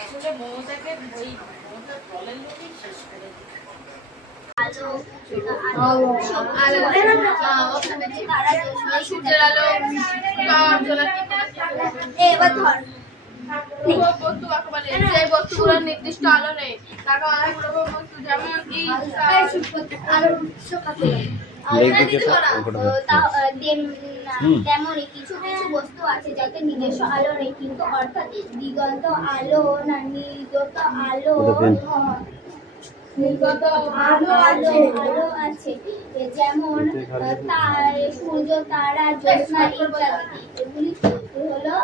আসলে মমতাকে ওই মমতার দলের লোকই শেষ করে দিচ্ছে। সূর্যের আলো বস্তু কাকে বলে? যে বস্তুগুলোর নির্দিষ্ট আলো নেই তাকে অনেক রকম বস্তু, যেমন তেমনই কিছু কিছু বস্তু আছে যাতে নিজস্ব আলো নেই, কিন্তু অর্থাৎ দিগন্ত আলো না নির্গত আলো আলো আছে, যেমন সূর্য, তারা, জ্যোৎস্না ইত্যাদি। এগুলি হলো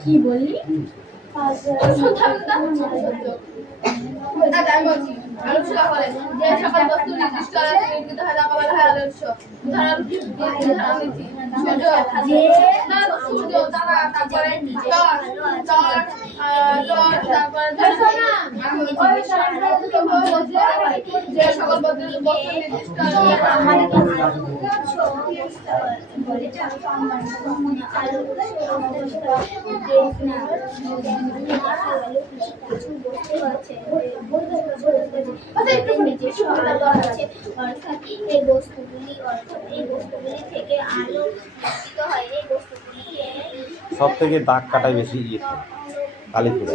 কি বলি আলোচ্য বলে যে সকল বস্তু নির্দিষ্ট আলোতে নির্মিত হয় তাকে বলা হয় আলোচ্য। উদাহরণ সূর্য, তারা, তারপরে যে সকল বস্তু নির্দিষ্ট এই বস্তুগুলি থেকে আলো দূষিত হয়। এই বস্তুগুলিকে সব থেকে দাগ কাটাই বেশি কালীপুরে।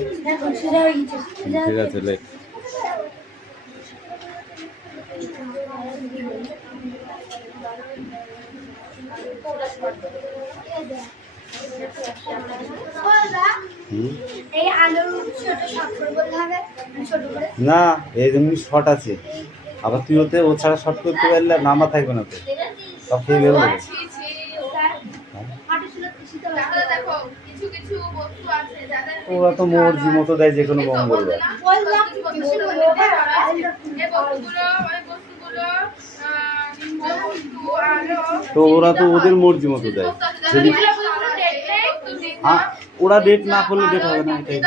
ঠিক আছে, লেখ। এই আলোর উৎসটা স্বাক্ষর বলতে হবে ছোট করে না, এই জন্য শর্ট আছে, আবার তুই ওতে ও ছাড়া শর্ট করতে পারলে নামা থাকবে না, তো সব খেয়ে বেরোবে। ওরা তো মর্জি মতো দেয় যে কোনো মঙ্গলবার। তো ওরা তো ওদের মর্জি মতো দেয়, যদি হ্যাঁ ওরা ডেট না করলে ডেট হবে না, এটাই।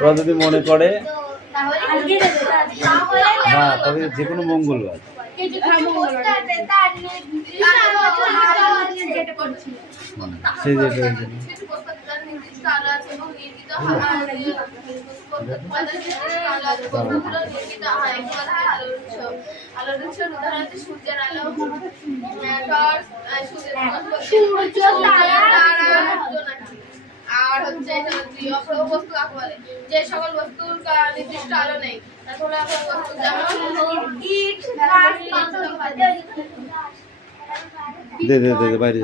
ওরা যদি মনে করে হ্যাঁ, তবে যে কোনো মঙ্গলবার। সেই যেটা সূর্যের আলো, আর হচ্ছে বস্তু কাকে বলে? যে সকল বস্তুর নির্দিষ্ট আলো নেই তাহলে বস্তু, দে দে দে বাইরে।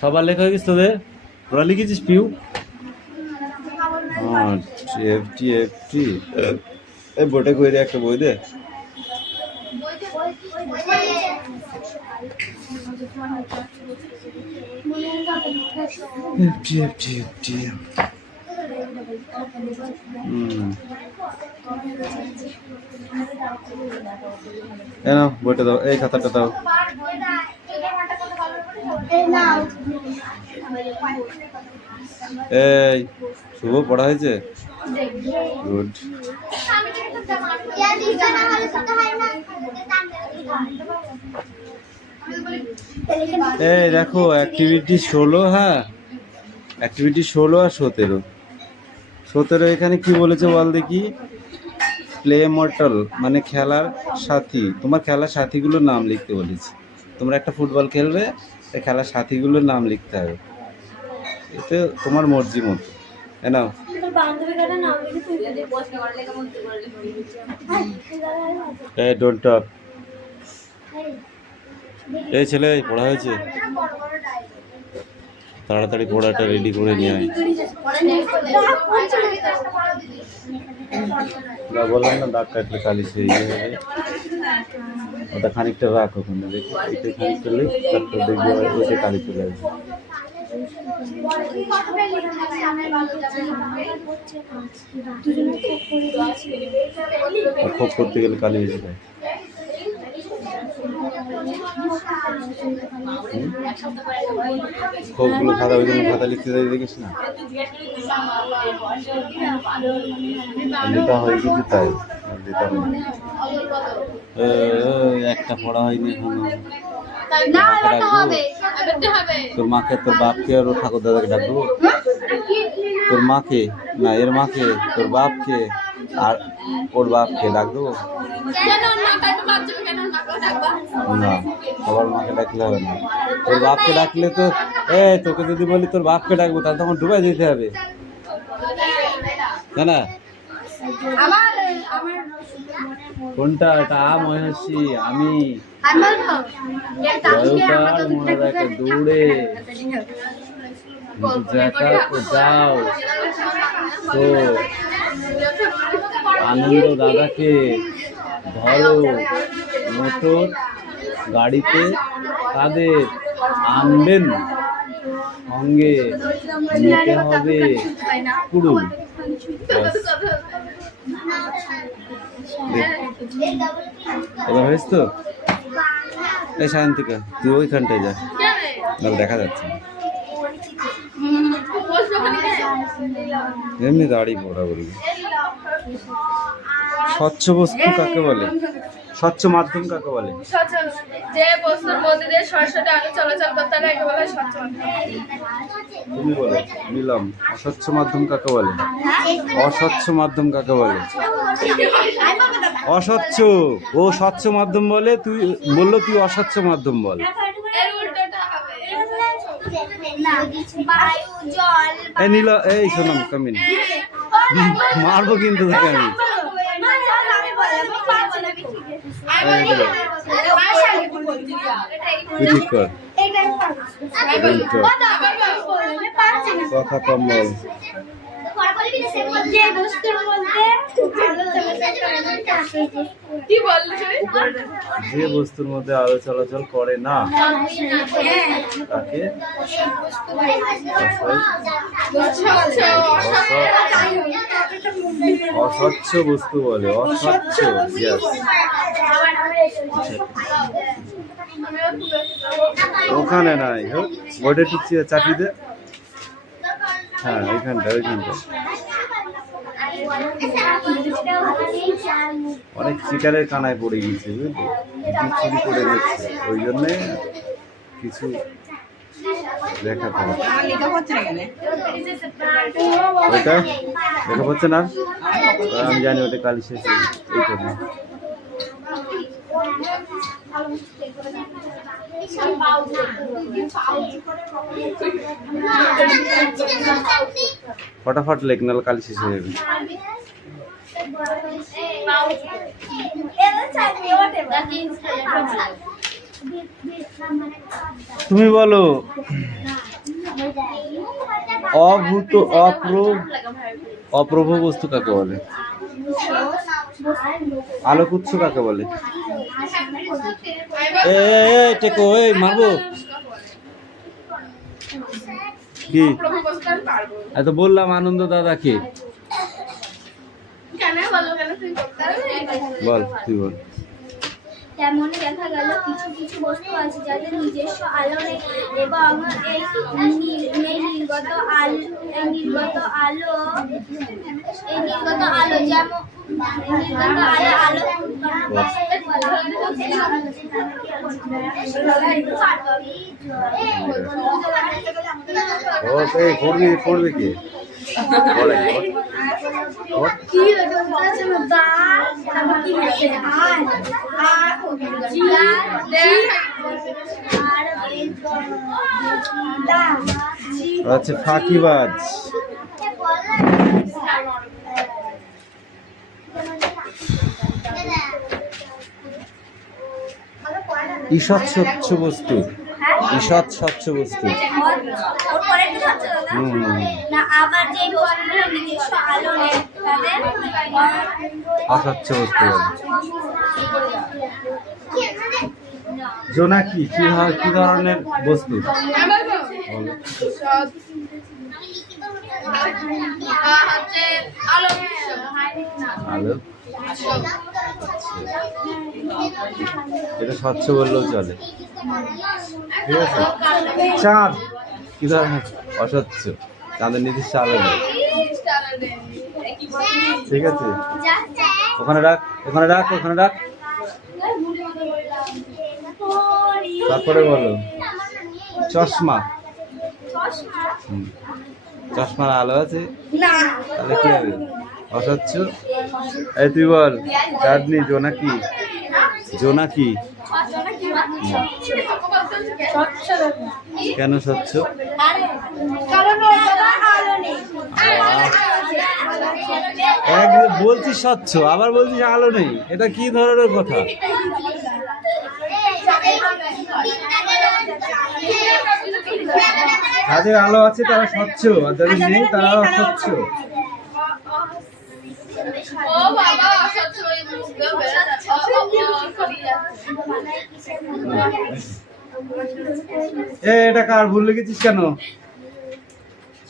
সবার লেখা হয়ে গেছে তোদের? ওরা লিখেছিস পিউ? এই বইটা কই রে, একটা বই দে। বইটা দাও, এই খাতাটা দাও। এই শুভ পড়া হয়েছে? গুড। এই দেখো অ্যাক্টিভিটি 16, হ্যাঁ অ্যাক্টিভিটি 16 আর 17 এখানে কি বলেছে বল দেখি? প্লে মর্টাল মানে খেলার সাথী। তোমার খেলার সাথীগুলোর নাম লিখতে বলেছি। তোমরা একটা ফুটবল খেলবে, এই খেলার সাথীগুলোর নাম লিখতে হবে। এতে তোমার মর্জি মতো। নাও এই ডোন্ট টক। এই ছেলে পড়া হয়েছে? তাড়াতাড়ি পড়াটা রেডি করে নিয়ে আয়। বললাম না দাগ কাটলে কালি সে ইয়ে হবে। ওটা খানিকটা রাখ ওখানে, দেখি এটা খানিকটা লিখ, তারপর দেখবি ওইটা কালি চলে আসবে। আর খোপ করতে গেলে কালি হয়ে যায়। খোপগুলো খাতা, ওই জন্য খাতা লিখতে যাই দেখিস না, লেখা হয়ে গেছে তাই লেখা হয়নি। একটা পড়া হয়নি এখনো। তোর মাকে, তোর বাপকে আর ওর ঠাকুর দাদাকে ডাকবো? তোর মাকে না, এর মাকে, তোর বাপকে আর ওর বাপকে ডাক দেবো না? সবার মাকে ডাকলে হবে না। তোর বাপকে ডাকলে তো, তোকে যদি বলি তোর বাপকে ডাকবো তাহলে তখন ডুবে যেতে হবে, তাই না? কোনটা? এটা মহেশি, আমি দৌড়ে যাও তো আনন্দ দাদাকে ধরো, মোটর গাড়িতে তাদের আনবেন, সঙ্গে নিতে হবে কুড়ুল। এবার হয়েছে তো? এই শান্তিকা, তুই ওইখানটায় যা, নাহলে দেখা যাচ্ছে না। এমনি দাড়ি বরাবরই। স্বচ্ছ বস্তু কাকে বলে? স্বচ্ছ মাধ্যম কাকে বলে? যে বস্তুর মধ্যে দিয়ে সরাসরি আলো চলাচল করতে পারে একে বলে স্বচ্ছ মাধ্যম। তুমি বলো নিলাম। অস্বচ্ছ মাধ্যম কাকে বলে? অস্বচ্ছ মাধ্যম কাকে বলে? অস্বচ্ছ। ও স্বচ্ছ মাধ্যম বলে, তুই বললো তুই অস্বচ্ছ মাধ্যম বল। এই নীল, এই শোনাম কামিন, মারবো কিন্তু তোকে আমি। তুই ঠিক কর, কথা কম বল। যে বস্তুর মধ্যে আলো চলাচল করে না তাকে অস্বচ্ছ বস্তু বলে। অস্বচ্ছ, ওখানে নাই, ওটা একটু চাপি দে। হ্যাঁ ওইখানটা, ওইখানটা অনেক চিটারের কানায় পড়ে গেছে, বুঝলি, চুরি করে নিচ্ছে, ওই জন্যে কিছু দেখা পাবে। ওইটা দেখা পাচ্ছে না, আমি জানি ওটা কালি শেষ, এইটা না। ফটাফট লেখ, নাহলে কালি শেষ হয়ে যাবে। তুমি বলো অভূত অপ্রভ বস্তু কাকে বলে? আলোকউৎস কাকে বলে? টেকো, এই মারবো কি? এত বললাম আনন্দ দাদাকে বল, তুই বল। তেমনই দেখা গেল কিছু কিছু বস্তু আছে যাদের নিজস্ব আলো নেই এবং এই নির্গত আলো যেমন পড়বে কি? আচ্ছা, ফাঁকিবাজ। ঈষৎ স্বচ্ছ বস্তু, ঈষৎ স্বচ্ছ বস্তু। আবার যে বস্তুর নিজস্ব আলো নেই তাদের অস্বচ্ছ বস্তু বলে। জোনাকি কি ধরনের বস্তু? হচ্ছে আলো বিশ্ব। আলো এটা স্বচ্ছ বললেও চলে, ঠিক আছে। চাঁদ কি ধরনের? অস্বচ্ছ, চাঁদের নির্দিষ্ট আলো নেই, ঠিক আছে। ওখানে রাখ, ওখানে রাখ, ওখানে রাখ। তারপরে বলো চশমা। চশমার আলো আছে, তাহলে কি হবে? অস্বচ্ছ। এই তুই বল, চাঁদনি জোনাকি, জোনাকি কেন স্বচ্ছ? বলছিস স্বচ্ছ, আবার বলছিস আলো নেই, এটা কি ধরনের কথা? যাদের আলো আছে তারা স্বচ্ছ, আর যাদের নেই তারা অস্বচ্ছ। এটা কার ভুল লিখেছিস কেন?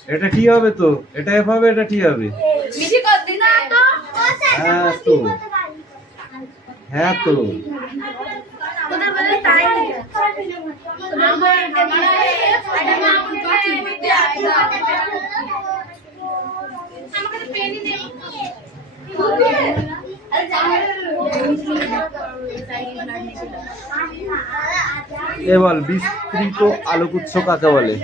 এটা টি হবে তো, এটা এফ হবে, এটা টি হবে। হ্যাঁ তো, হ্যাঁ তো। এবার বিস্তৃত আলোকউৎস কাকে বলে?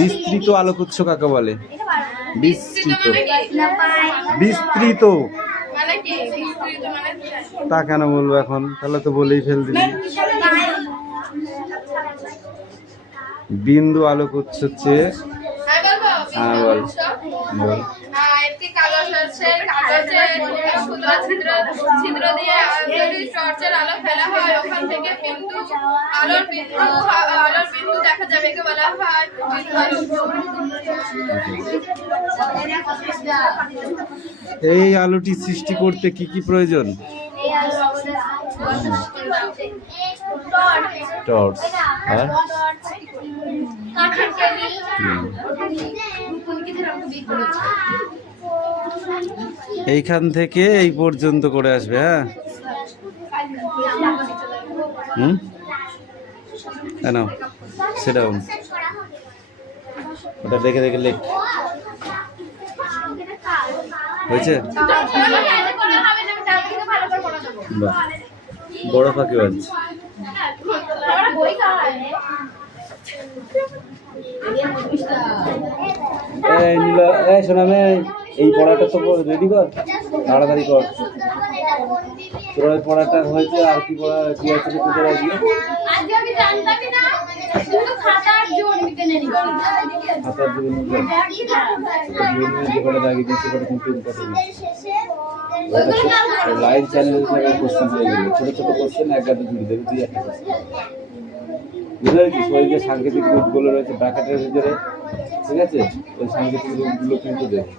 বিস্তৃত আলোকউৎস কাকে বলে? বিস্তৃত, বিস্তৃত তা কেন বলবো এখন? তাহলে তো বলেই ফেল দিবি। বিন্দু আলোকউৎস হচ্ছে, হ্যাঁ বল বল। ছিদ্র দিয়ে যদি টর্চের আলো ফেলা হয়, ওখান থেকে আলোর বিন্দু দেখা যাবে, একে বলা হয় এই আলোটি সৃষ্টি করতে কি কি প্রয়োজন? টর্চ। আর এইখান থেকে এই পর্যন্ত করে আসবে, হ্যাঁ। কেন সেটা ওটা দেখে দেখে লেখ, হয়েছে? বড় ফাঁকি বাজছে। শোনাবে, এই পড়াটা তো রেডি কর, তাড়াতাড়ি কর। তোর ওই পড়াটা হয়েছে, আর কি পড়া কি আছে তোদের আজকে? খাতার জন্য লাগিয়ে দিচ্ছে, কিন্তু লাইভ চ্যানেল কোশ্চেন হয়ে গেল, ছোট ছোট কোশ্চেন এক গাদে জুড়ে দেবে, তুই একটা বুঝতে পেরেছিস? ওই যে সাংকেতিক রূপগুলো রয়েছে ব্র্যাকেটের ভিতরে, ঠিক আছে, ওই সাংকেতিক রূপগুলো কিন্তু দেবে।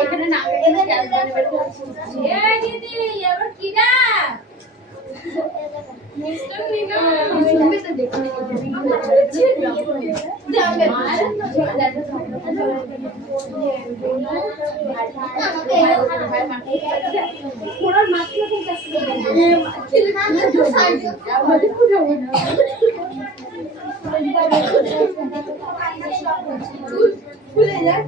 এখানে না দিদি এবার কি না মিস্টার নিনা তুমি তো দেখতে পুরো মাথা থেকে খুলে যায়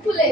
খুলে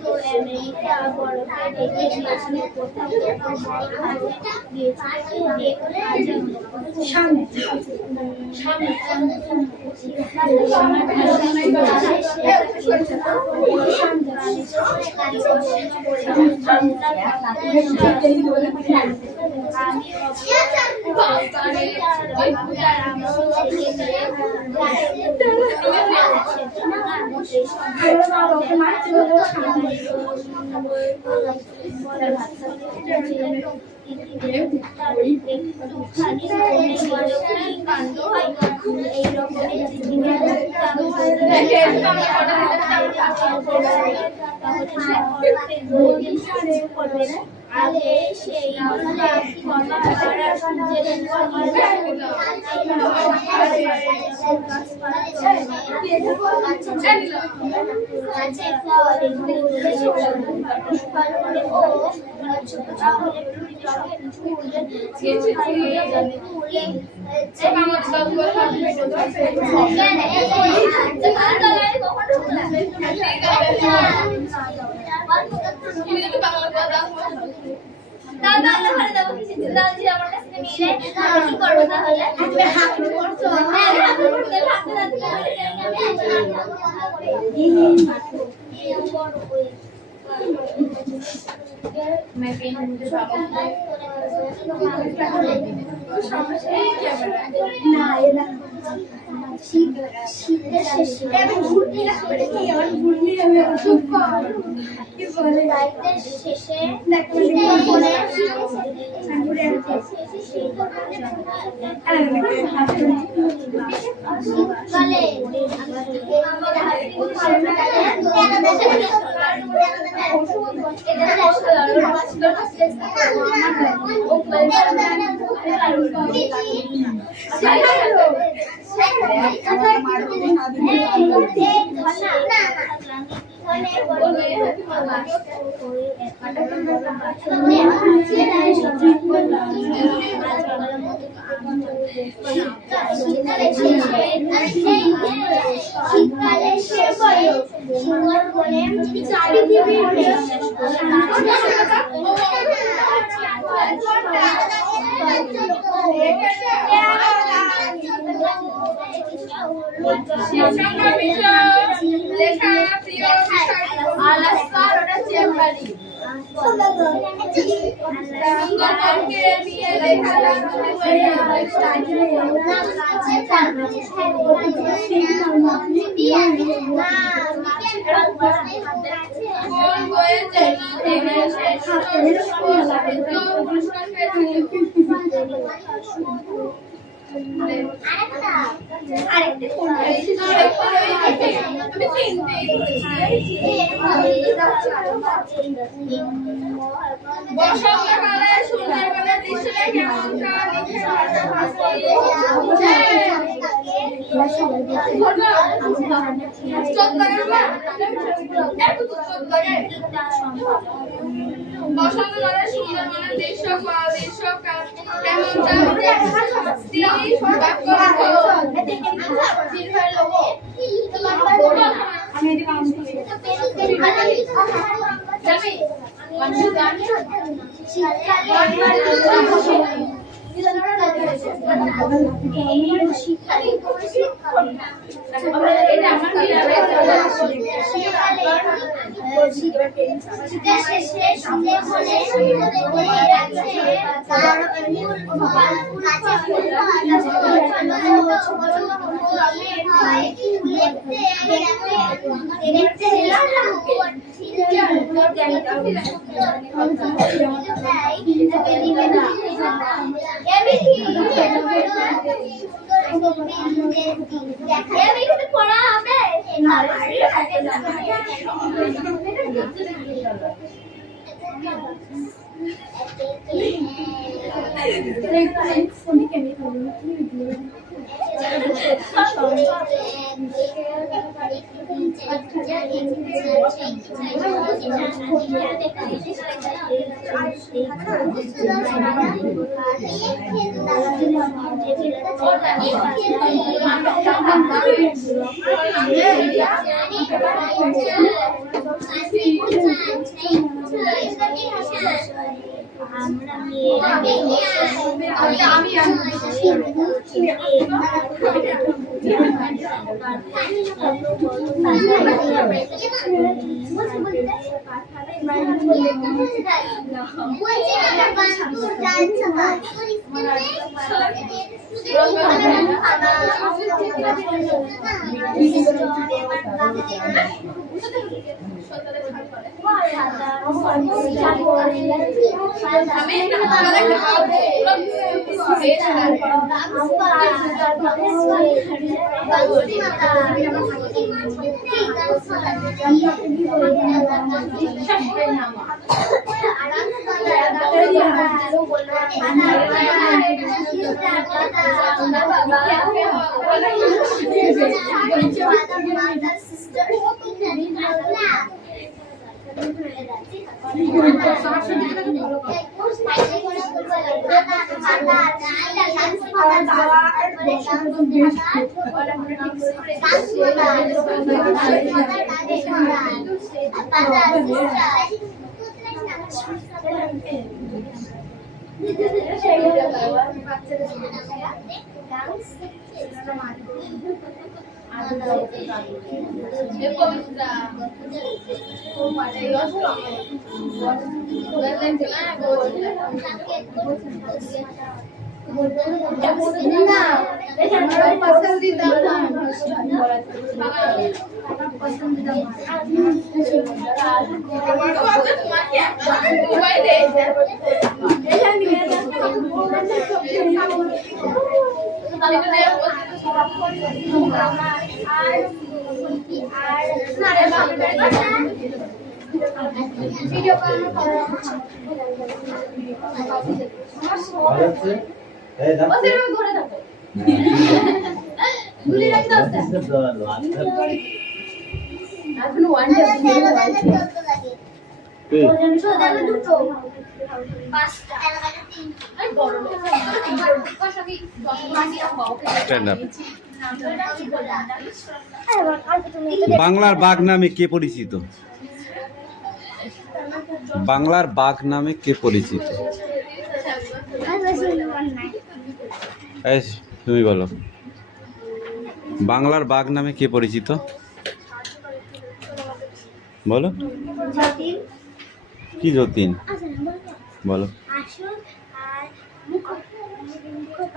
তো আমেরিকা বরফে রেখে গিয়েছিল, কোথাও আগে সেই বসন্তকালে সুন্দরবনের দৃশ্যটা কেমন বসন্তকালে সুন্দরবনের দৃশ্য আমরা মেয়েরা বাংলার বাঘ নামে কে পরিচিত? বাংলার বাঘ নামে কে পরিচিত? এই তুমি বলো, বাংলার বাঘ নামে কে পরিচিত? বলো। কি যতীন? বলো।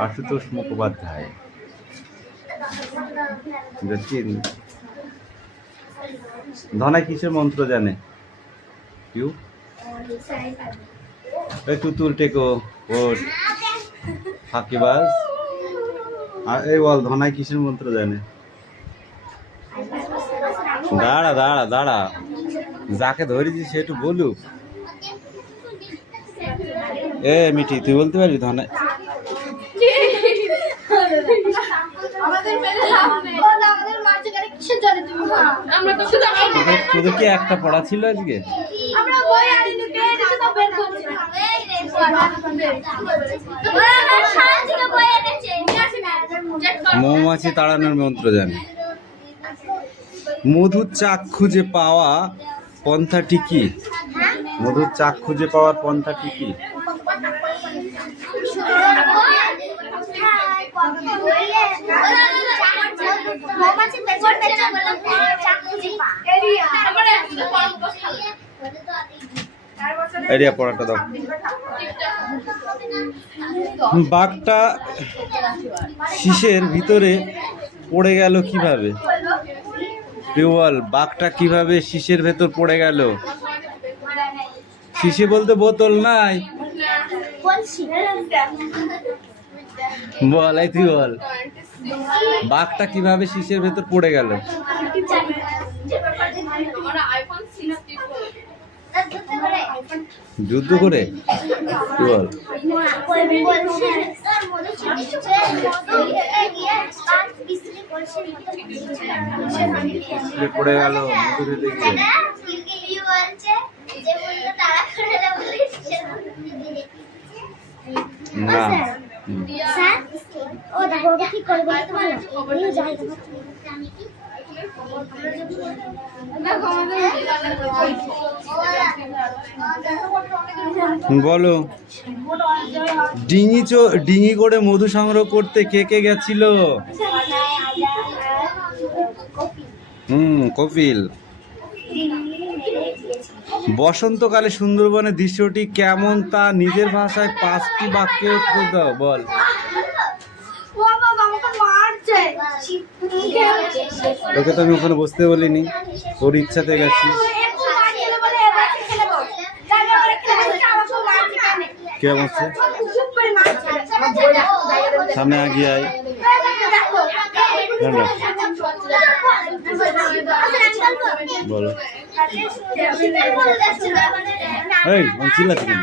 আশুতোষ মুখোপাধ্যায়। যতীন। ধনাই কিসের মন্ত্র জানে? কিউ? এই তুতুল টেকো ওট ফাঁকিবাজ। আর এই বল, ধনাই কিসের মন্ত্র জানে? দাঁড়া দাঁড়া দাঁড়া, যাকে ধরেছি সে একটু বলুক। এ মিঠি, তুই বলতে পারবি ধনাই? তোদের কি একটা পড়া ছিল আজকে? মৌমাছি তাড়ানোর মন্ত্র জানে। মধুর চাক খুঁজে পাওয়া পন্থাটি কি? মধুর চাক খুঁজে পাওয়ার পন্থাটি কি? এরিয়া পড়াটা দাও। বাঘটা শীষের ভিতরে পড়ে গেল কিভাবে? বল, বাঘটা কিভাবে শীষের ভেতর পড়ে গেল? শীষে বলতে বোতল নাই। বল, এই তুই বল, বাঘটা কিভাবে শীষের ভেতর পড়ে গেল? যুদ্ধ করে? কি বল? পড়ে গেল না। ও দেখো, ওটা ঠিক করে বলতে পারো? যাই বলো, ডিঙি করে মধু সংগ্রহ করতে কে কে গেছিল? কপিল। বসন্তকালে সুন্দরবনের দৃশ্যটি কেমন তা নিজের ভাষায় 5টি বাক্যে উত্তর দাও, বল। তোকে তো আমি ওখানে বসতে বলিনি, তোর ইচ্ছাতে গেছিস। কে বলছে? সামনে আগিয়ে আয়। বলো, এই চিল্লাচ্ছি কেন?